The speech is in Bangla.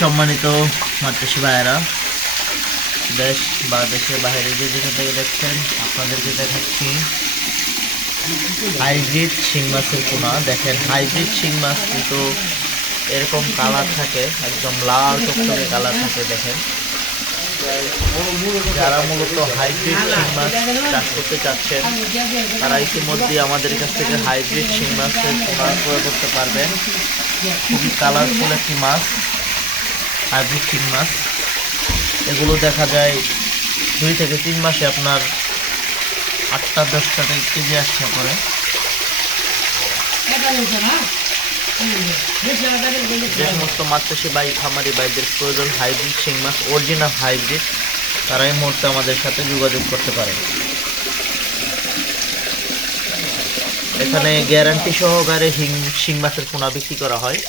সম্মানিত মাতৃশ্রী ভাইয়েরা, দেশ বা দেশের বাইরে যে যেখান থেকে দেখছেন আপনাদেরকে দেখাচ্ছি হাইব্রিড শিং মাছের পোনা। দেখেন হাইব্রিড শিং মাছ কিন্তু এরকম কালার থাকে, একদম লাল টকটকে কালার থাকে। দেখেন, যারা মূলত হাইব্রিড শিং মাছ চাষ করতে চাচ্ছেন তারা ইতিমধ্যে আমাদের কাছ থেকে হাইব্রিড শিং মাছের পোনা ক্রয় করতে পারবেন। খুবই কালারফুল একটি মাছ, হাইব্রিড শিং মাছ। এগুলো দেখা যায় 2 থেকে 3 মাসে আপনার 8-10টা কেজি আসা করে। যে সমস্ত মাতৃশ্রী ভাই খামারি ভাইদের প্রয়োজন হাইব্রিড শিং মাছ, অরিজিনাল হাইব্রিড, তারা এই মুহূর্তে আমাদের সাথে যোগাযোগ করতে পারে। এখানে গ্যারান্টি সহকারে শিং মাছের পোনা বিক্রি করা হয়।